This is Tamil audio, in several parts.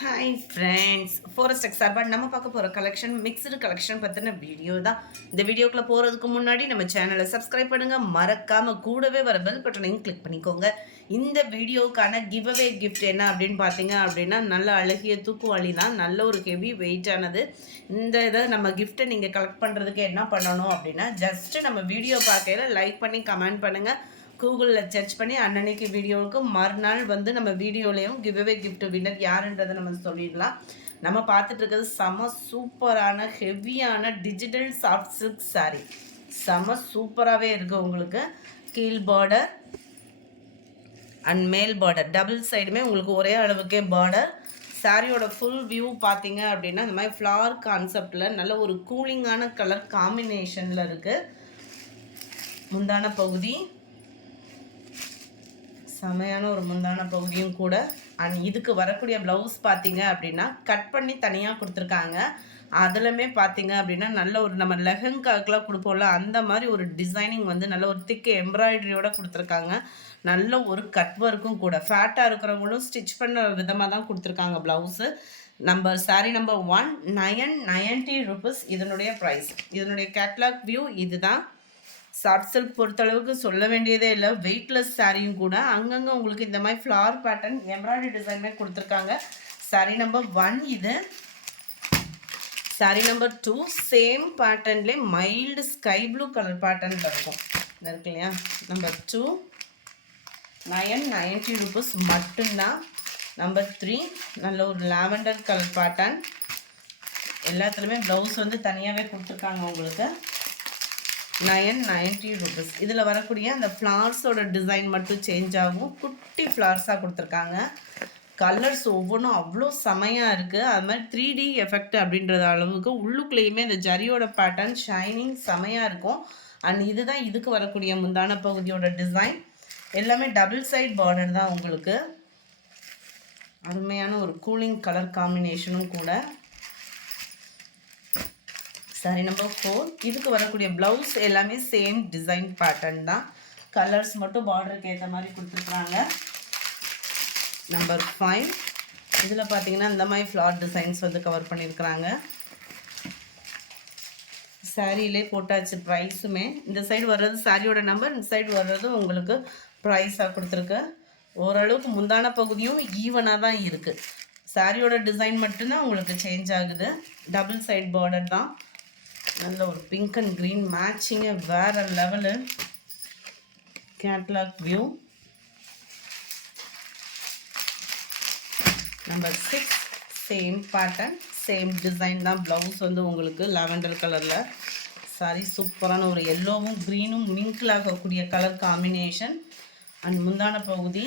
ஹாய் ஃப்ரெண்ட்ஸ், ஃபாரஸ்ட் எக்ஸார்பாக நம்ம பார்க்க போகிற கலெக்ஷன் மிக்சடு கலெக்ஷன் பற்றின வீடியோ தான். இந்த வீடியோக்குள்ளே போகிறதுக்கு முன்னாடி நம்ம சேனலை சப்ஸ்கிரைப் பண்ணுங்கள், மறக்காமல் கூடவே வர பெல் பட்டனையும் கிளிக் பண்ணிக்கோங்க. இந்த வீடியோவுக்கான கிவ்அவே கிஃப்ட் என்ன அப்படின்னு பார்த்தீங்க அப்படின்னா, நல்ல அழகிய தூக்குவாளி தான், நல்ல ஒரு ஹெவி வெயிட்டானது. இந்த இதை நம்ம கிஃப்ட்டை நீங்கள் கலெக்ட் பண்ணுறதுக்கு என்ன பண்ணணும் அப்படின்னா, ஜஸ்ட்டு நம்ம வீடியோ பார்க்கையில் லைக் பண்ணி கமெண்ட் பண்ணுங்கள். கூகுளில் சர்ச் பண்ணி அன்னன்னைக்கு வீடியோவுக்கு மறுநாள் வந்து நம்ம வீடியோலையும் கிவ்அவே கிஃப்ட் வின்னர் யாருன்றதை நம்ம சொல்லிடலாம். நம்ம பார்த்துட்டு இருக்கிறது செம சூப்பரான ஹெவியான டிஜிட்டல் சாஃப்ட் சில்க் சாரீ. செம சூப்பராகவே இருக்குது. உங்களுக்கு கீழ் பார்டர் அண்ட் மேல் பார்டர் டபுள் சைடுமே உங்களுக்கு ஒரே அளவுக்கே பார்டர். சாரியோட ஃபுல் வியூ பார்த்தீங்க அப்படின்னா இந்த மாதிரி ஃப்ளவர் கான்செப்டில் நல்ல ஒரு கூலிங்கான கலர் காம்பினேஷனில் இருக்குது. முந்தான பகுதி செமையான ஒரு முந்தான பகுதியும் கூட. அண்ட் இதுக்கு வரக்கூடிய ப்ளவுஸ் பார்த்தீங்க அப்படின்னா கட் பண்ணி தனியாக கொடுத்துருக்காங்க. அதிலுமே பார்த்தீங்க அப்படின்னா நல்ல ஒரு நம்ம லெஹங்காக்கெலாம் கொடுப்போம்ல அந்த மாதிரி ஒரு டிசைனிங் வந்து நல்ல ஒரு திக் எம்ப்ராய்டரியோடு கொடுத்துருக்காங்க. நல்ல ஒரு கட் ஒர்க்கும் கூட. ஃபேட்டாக இருக்கிறவங்களும் ஸ்டிச் பண்ண விதமாக தான் கொடுத்துருக்காங்க ப்ளவுஸு. சாரீ நம்பர் 1990 ருபீஸ் இதனுடைய ப்ரைஸ். இதனுடைய கேட்லாக் வியூ இதுதான். சாஃப்ட் சில்க் பொறுத்தளவுக்கு சொல்ல வேண்டியதே இல்லை, வெயிட்லெஸ் சாரியும் கூட. அங்கங்கே உங்களுக்கு இந்த மாதிரி ஃப்ளவர் பேட்டர்ன் எம்ப்ராய்டரி டிசைனுமே கொடுத்துருக்காங்க. சாரீ நம்பர் 1 இது. சாரீ நம்பர் 2 சேம் பேட்டர்ன்லேயே மைல்டு ஸ்கை ப்ளூ கலர் பேட்டர்னில் இருக்கும். இருக்கு இல்லையா? நம்பர் 2 990 ருபீஸ் மட்டும்தான். நம்பர் 3 நல்ல ஒரு லாவெண்டர் கலர் பேட்டர்ன். எல்லாத்துலேயுமே ப்ளவுஸ் வந்து தனியாகவே கொடுத்துருக்காங்க உங்களுக்கு. 990 ருபீஸ். இதில் வரக்கூடிய அந்த ஃப்ளார்ஸோட டிசைன் மட்டும் சேஞ்ச் ஆகும். குட்டி ஃப்ளார்ஸாக கொடுத்துருக்காங்க. கலர்ஸ் ஒவ்வொன்றும் அவ்வளோ செமையாக இருக்குது. அது மாதிரி 3D எஃபெக்ட் அப்படின்றது அளவுக்கு உள்ளுக்குள்ளேயுமே இந்த ஜரியோட பேட்டர்ன் ஷைனிங் செமையாக இருக்கும். அண்ட் இதுதான் இதுக்கு வரக்கூடிய முந்தான பகுதியோட டிசைன். எல்லாமே டபுள் சைட் பார்டர் தான் உங்களுக்கு. அருமையான ஒரு கூலிங் கலர் காம்பினேஷனும் கூட. சாரி நம்பர் 4 இதுக்கு வரக்கூடிய ப்ளவுஸ் எல்லாமே சேம் டிசைன் பேட்டர்ன் தான். கலர்ஸ் மட்டும் பார்டருக்கு ஏற்ற மாதிரி கொடுத்துருக்குறாங்க. நம்பர் 5 இதில் பார்த்தீங்கன்னா இந்த மாதிரி ஃப்ளார் டிசைன்ஸ் வந்து கவர் பண்ணியிருக்கிறாங்க. சாரியிலே போட்டாச்சு ப்ரைஸுமே. இந்த சைடு வர்றது சாரியோட நம்பர், இந்த சைடு வர்றது உங்களுக்கு ப்ரைஸாக கொடுத்துருக்கு. ஓரளவுக்கு முந்தான பகுதியும் ஈவனாக தான் இருக்குது. சாரியோட டிசைன் மட்டும்தான் உங்களுக்கு சேஞ்ச் ஆகுது. டபுள் சைட் பார்டர் தான். நல்ல ஒரு பிங்க் அண்ட் க்ரீன் மேட்சிங்கு வேறு level. Catalogue view. Number 6 same pattern same design தான். ப்ளவுஸ் வந்து உங்களுக்கு லாவெண்டர் கலரில். சாரி சூப்பரான ஒரு எல்லோவும் க்ரீனும் மிங்கில் ஆகக்கூடிய கலர் காம்பினேஷன். அண்ட் முந்தான பகுதி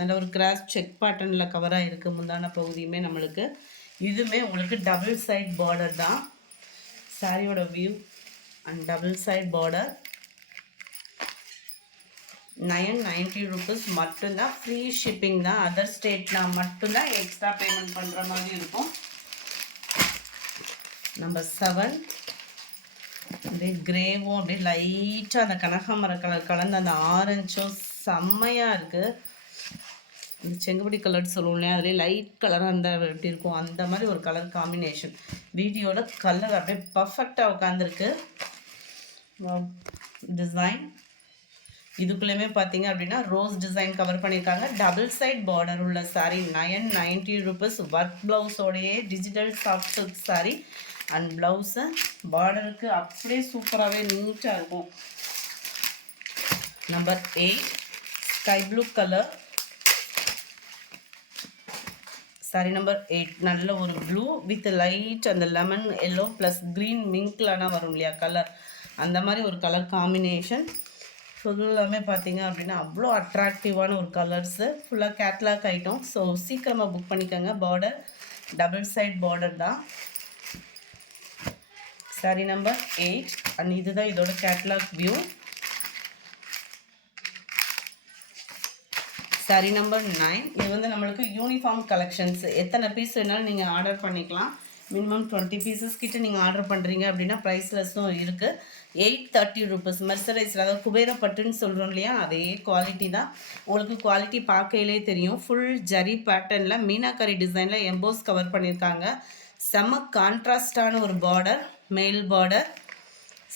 நல்ல ஒரு கிராஸ் செக் பேட்டர்னில் கவராக இருக்குது. முந்தான பகுதியுமே நம்மளுக்கு இதுவுமே உங்களுக்கு டபுள் சைட் பார்டர் தான். சாரியோட view and double side border. 990 rupees மட்டும்தான். ஃப்ரீ ஷிப்பிங் தான். அதர் ஸ்டேட்னா மட்டும்தான் எக்ஸ்ட்ரா பேமெண்ட் பண்ணுற மாதிரி இருக்கும். நம்பர் 7 அப்படியே கிரேவும் அப்படியே லைட்டாக அந்த கனகாமர கலர் கலந்து அந்த ஆரஞ்சும் செம்மையாக இருக்குது. இந்த செங்குபடி கலர் சொல்லுவோம் இல்லையா, அதுலேயே லைட் கலராக அந்த எப்படி இருக்கும் அந்த மாதிரி ஒரு கலர் காம்பினேஷன். வீடியோட கலர் அப்படியே பர்ஃபெக்டாக உட்காந்துருக்கு. டிசைன் இதுக்குள்ளேயுமே பார்த்தீங்க அப்படின்னா ரோஸ் டிசைன் கவர் பண்ணியிருக்காங்க. டபுள் சைட் பார்டர் உள்ள சாரீ. 990 ருபீஸ். ஒர்க் ப்ளவுஸோடையே digital soft silk sari. And blouse பார்டருக்கு அப்படியே சூப்பராகவே நீட்டாக இருக்கும். Number 8 sky blue colour. Sari number 8 நல்ல ஒரு ப்ளூ வித் லைட் அந்த லெமன் எல்லோ ப்ளஸ் க்ரீன் மிங்க்லானா வரும் இல்லையா கலர், அந்த மாதிரி ஒரு கலர் காம்பினேஷன். ஃபுல்லாமே பார்த்தீங்க அப்படின்னா அவ்வளோ அட்ராக்டிவான ஒரு கலர்ஸு. ஃபுல்லாக கேட்லாக் ஐட்டம். ஸோ சீக்கிரமாக புக் பண்ணிக்கோங்க. பார்டர் டபுள் சைட் பார்டர் தான். சாரி நம்பர் 8 அண்ட் இதுதான் இதோட கேட்லாக் வியூ. சாரி நம்பர் 9 இது வந்து நம்மளுக்கு யூனிஃபார்ம் கலெக்ஷன்ஸ். எத்தனை பீஸ் வேணாலும் நீங்கள் ஆர்டர் பண்ணிக்கலாம். மினிமம் 20 பீசஸ் கிட்ட நீங்கள் ஆர்டர் பண்ணுறீங்க அப்படின்னா ப்ரைஸ்லெஸ்ஸும் இருக்குது. 830 ருபீஸ். மெர்சரைஸில், அதாவது குபேர பட்டுன்னு சொல்கிறோம் இல்லையா, அதே குவாலிட்டி தான். உங்களுக்கு குவாலிட்டி பார்க்கையிலே தெரியும். ஃபுல் ஜரி பேட்டர்னில் மீனாக்கரி டிசைனில் எம்போஸ் கவர் பண்ணியிருக்காங்க. செம்ம கான்ட்ராஸ்டான ஒரு பார்டர், மேல் பார்டர்.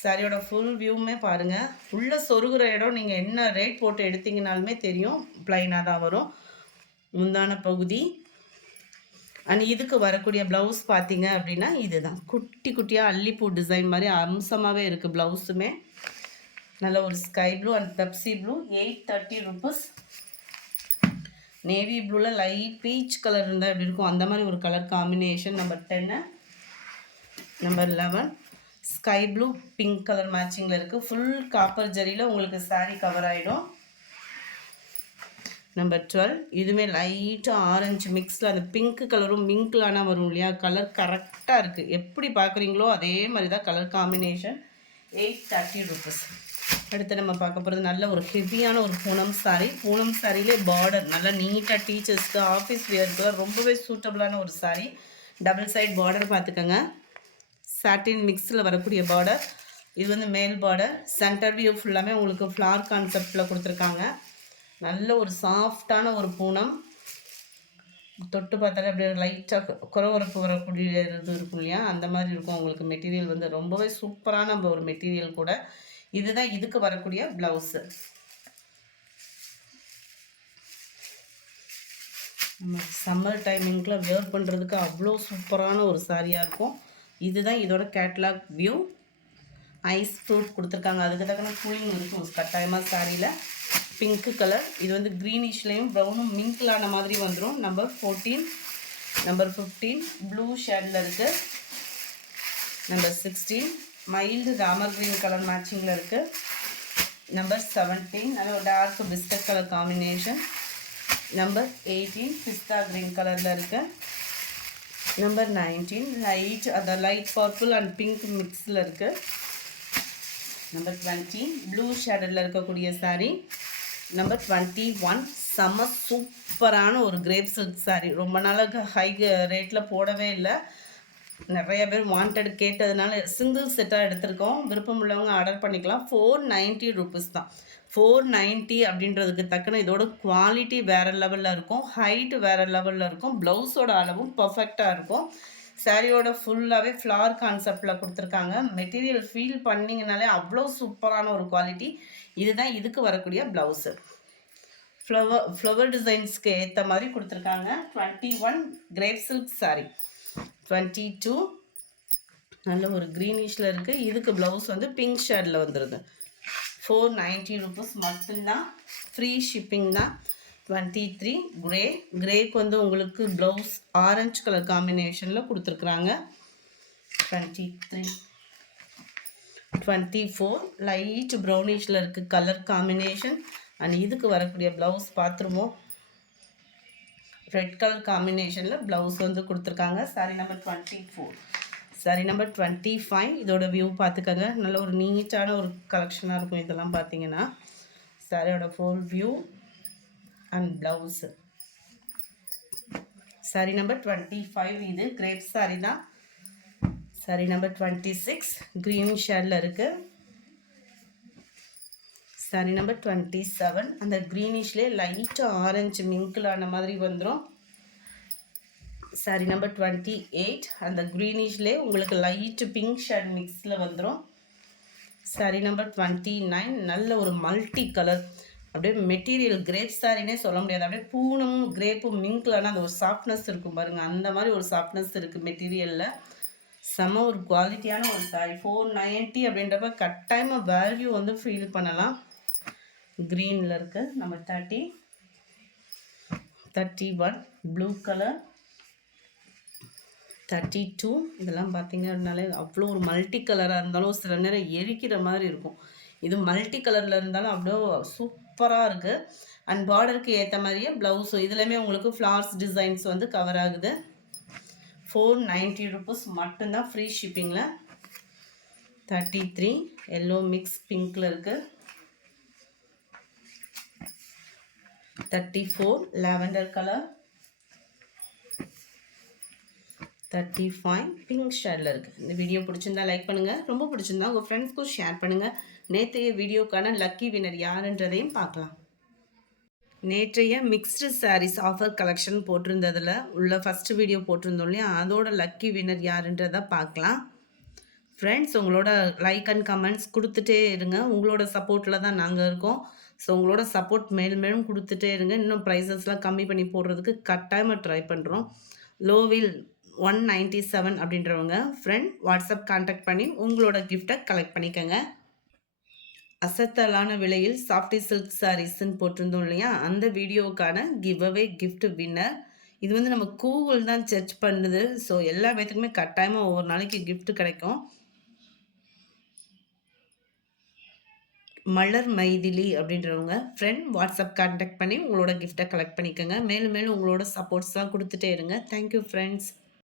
சாரியோட ஃபுல் வியூவுமே பாருங்கள். உள்ளே சொருகிற இடம் நீங்கள் என்ன ரேட் போட்டு எடுத்தீங்கனாலுமே தெரியும், ப்ளைனாக தான் வரும். முந்தான பகுதி அண்ட் இதுக்கு வரக்கூடிய ப்ளவுஸ் பார்த்தீங்க அப்படின்னா இதுதான். குட்டி குட்டியாக அல்லிப்பூ டிசைன் மாதிரி அம்சமாகவே இருக்குது ப்ளவுஸுமே. நல்ல ஒரு sky blue and Pepsi blue. 830 rupees. Navy ப்ளூவில் லைட் பீச் கலர் இருந்தால் எப்படி இருக்கும் அந்த மாதிரி ஒரு colour combination. Number 10. Number 11 sky blue pink colour மேட்சிங்கில் இருக்குது. ஃபுல் காப்பர் ஜரியில் உங்களுக்கு சாரீ கவர் ஆகிடும். நம்பர் 12 இதுவுமே லைட்டாக ஆரஞ்சு மிக்ஸில் அந்த பிங்க் கலரும் மிங்க்லான வரும் இல்லையா, கலர் கரெக்டாக இருக்குது. எப்படி பார்க்குறீங்களோ அதே மாதிரி தான் கலர் காம்பினேஷன். 830 ருபீஸ். அடுத்து நம்ம பார்க்க போகிறது நல்ல ஒரு ஹெவியான ஒரு பூனம் சாரீ. பூனம் சாரியிலே பார்டர் நல்லா நீட்டாக டீச்சர்ஸ்க்கு ஆஃபீஸ் வியருக்கு ரொம்பவே சூட்டபுளான ஒரு சாரீ. டபுள் சைட் பார்டர் பார்த்துக்கோங்க. சாட்டின் மிக்ஸில் வரக்கூடிய பார்டர். இது வந்து மேல் பார்டர். சென்டர் வியூ ஃபுல்லாமே உங்களுக்கு ஃப்ளார் கான்செப்டில் கொடுத்துருக்காங்க. நல்ல ஒரு சாஃப்டான ஒரு பூனம். தொட்டு பார்த்தாலே அப்படியே லைட்டாக குறவரப்பு வரக்கூடிய இது இருக்கும் இல்லையா, அந்த மாதிரி இருக்கும். உங்களுக்கு மெட்டீரியல் வந்து ரொம்பவே சூப்பரான ஒரு மெட்டீரியல் கூட. இதுதான் இதுக்கு வரக்கூடிய ப்ளவுஸு. நம்ம சம்மர் டைமிங்கில் வேர் பண்ணுறதுக்கு அவ்வளோ சூப்பரான ஒரு சாரியாக இருக்கும். இதுதான் இதோட கேட்லாக் வியூ. ஐஸ் ஃப்ரூட் கொடுத்துருக்காங்க, அதுக்கு தக்கன கூலிங் இருக்கும் கட்டாயமாக சாரியில். Pink colour. இது வந்து க்ரீனிஷ்லேயும் ப்ரௌனும் மிங்க்லான மாதிரி வந்துடும். நம்பர் 14. நம்பர் 15 ப்ளூ ஷேடில் இருக்குது. Number 16 mild Ramar green colour மேட்சிங்கில் இருக்குது. நம்பர் 17 நல்ல ஒரு dark biscuit colour combination. Number 18 பிஸ்தா க்ரீன் கலரில் இருக்குது. நம்பர் 19 லைட் அந்த லைட் பர்பிள் அண்ட் பிங்க் மிக்ஸில் இருக்குது. நம்பர் 20 ப்ளூ ஷேடில் இருக்கக்கூடிய சாரீ. நம்பர் 21 செம்ம சூப்பரான ஒரு கிரேப் சில்க் சாரீ. ரொம்ப நாளாக ஹை ரேட்டில் போடவே இல்லை, நிறைய பேர் வாண்டட் கேட்டதுனால சிங்கிள் செட்டாக எடுத்திருக்கோம். விருப்பம் உள்ளவங்க ஆர்டர் பண்ணிக்கலாம். 490 ருபீஸ் தான். 490 அப்படின்றதுக்கு தக்கன இதோட குவாலிட்டி வேறு லெவலில் இருக்கும், ஹைட்டு வேறு லெவலில் இருக்கும், ப்ளவுஸோட அளவும் பர்ஃபெக்டாக இருக்கும். சாரியோட ஃபுல்லாகவே ஃப்ளார் கான்செப்டில் கொடுத்துருக்காங்க. மெட்டீரியல் ஃபீல் பண்ணிங்கனாலே அவ்வளோ சூப்பரான ஒரு குவாலிட்டி. இதுதான் இதுக்கு வரக்கூடிய ப்ளவுஸு. ஃப்ளவர் டிசைன்ஸ்க்கு ஏற்ற மாதிரி கொடுத்துருக்காங்க. 21 கிரேப் சில்க் சாரீ. 22 நல்ல ஒரு க்ரீனிஷில் இருக்குது. இதுக்கு ப்ளவுஸ் வந்து பிங்க் ஷேடில் வந்துடுது. 490 ருபீஸ் மட்டும்தான். ஃப்ரீ ஷிப்பிங் தான். 23 கிரேக்கு வந்து உங்களுக்கு ப்ளவுஸ் ஆரஞ்சு கலர் காம்பினேஷனில் கொடுத்துருக்குறாங்க. 23 24 லைட் ப்ரௌனிஷில் இருக்குது கலர் காம்பினேஷன். அண்ட் இதுக்கு வரக்கூடிய ப்ளவுஸ் பார்த்துருவோம். ரெட் கலர் காம்பினேஷனில் ப்ளவுஸ் வந்து கொடுத்துருக்காங்க. Sorry number 24. சாரி நம்பர் 25 இதோட வியூ பார்த்துக்கோங்க. நல்ல ஒரு நீட்டான ஒரு கலெக்ஷனாக இருக்கும் இதெல்லாம் பார்த்தீங்கன்னா. சாரியோட full view and blouse. Sorry number 25 இது கிரேப் சாரி தான். சாரி நம்பர் 26 க்ரீன் ஷேடில் இருக்குது. சாரி நம்பர் 27 அந்த க்ரீனிஷ்லேயே லைட்டாக ஆரஞ்சு மிங்கிளான மாதிரி வந்துடும். சாரி நம்பர் 28 அந்த க்ரீனிஷ்லேயே உங்களுக்கு லைட்டு பிங்க் ஷேட் மிக்ஸில் வந்துடும். சாரி நம்பர் 29 நல்ல ஒரு மல்டி கலர், அப்படியே மெட்டீரியல் கிரேப் சாரினே சொல்ல முடியாது, அப்படியே பூனும் கிரேப்பும் மிங்க்லான அந்த ஒரு சாஃப்ட்னஸ் இருக்கும் பாருங்கள், அந்த மாதிரி ஒரு சாஃப்ட்னஸ் இருக்குது மெட்டீரியலில். செம ஒரு குவாலிட்டியான ஒரு சாரி. 490 அப்படின்றப்ப கட்டாயமாக வேல்யூ வந்து ஃபீல் பண்ணலாம். க்ரீனில் இருக்குது. Number 30 31 blue colour. 32 இதெல்லாம் பார்த்தீங்கன்னாலே அவ்வளோ ஒரு மல்டி கலராக இருந்தாலும் சில நேரம் எரிக்கிற மாதிரி இருக்கும். இது மல்டி கலரில் இருந்தாலும் அவ்வளோ சூப்பராக இருக்குது. அண்ட் பார்டருக்கு ஏற்ற மாதிரியே ப்ளவுஸும் இதுலேயுமே உங்களுக்கு ஃப்ளார்ஸ் டிசைன்ஸ் வந்து கவர் ஆகுது. 490 ருபீஸ் மட்டும்தான் ஃப்ரீ ஷிப்பிங்கில். 33 எல்லோ மிக்ஸ் பிங்க்கில் இருக்குது. 34 லாவெண்டர் கலர். 35 பிங்க் ஷேடில் இருக்குது. இந்த வீடியோ பிடிச்சிருந்தா லைக் பண்ணுங்கள், ரொம்ப பிடிச்சிருந்தா உங்கள் ஃப்ரெண்ட்ஸ்க்கும் ஷேர் பண்ணுங்கள். நேற்றைய வீடியோக்கான லக்கி வினர் யாருன்றதையும் பார்க்கலாம். நேற்றைய மிக்ஸ்டு சாரீஸ் ஆஃபர் கலெக்ஷன் போட்டிருந்ததில் உள்ள ஃபஸ்ட்டு வீடியோ போட்டிருந்தோம் இல்லையா, அதோட லக்கி வினர் யாருன்றதை பார்க்கலாம். ஃப்ரெண்ட்ஸ், உங்களோட லைக் அண்ட் கமெண்ட்ஸ் கொடுத்துட்டே இருங்க. உங்களோட சப்போர்ட்டில் தான் நாங்கள் இருக்கோம். ஸோ உங்களோட சப்போர்ட் மேலும் கொடுத்துட்டே இருங்க. இன்னும் ப்ரைஸஸ்லாம் கம்மி பண்ணி போடுறதுக்கு கட்டாயமாக ட்ரை பண்ணுறோம். லோவில் 197 அப்படின்றவங்க ஃப்ரெண்ட் வாட்ஸ்அப் கான்டாக்ட் பண்ணி உங்களோட கிஃப்டை கலெக்ட் பண்ணிக்கோங்க. அசத்தலான விலையில் சாஃப்டி சில்க் சாரீஸ்ன்னு போட்டிருந்தோம் இல்லையா, அந்த வீடியோவுக்கான கிவ் அவே கிஃப்ட் வின்னர். இது வந்து நம்ம கூகுள் தான் சர்ச் பண்ணுது. ஸோ எல்லா பேத்துக்குமே கட்டாயமாக ஒவ்வொரு நாளைக்கு கிஃப்ட் கிடைக்கும். மலர் மைதிலி அப்படின்றவங்க ஃப்ரெண்ட் வாட்ஸ்அப் கான்டாக்ட் பண்ணி உங்களோட கிஃப்டை கலெக்ட் பண்ணிக்கோங்க. மேலும் மேலும் உங்களோட சப்போர்ட்ஸ்லாம் கொடுத்துட்டே இருங்க. Thank you friends.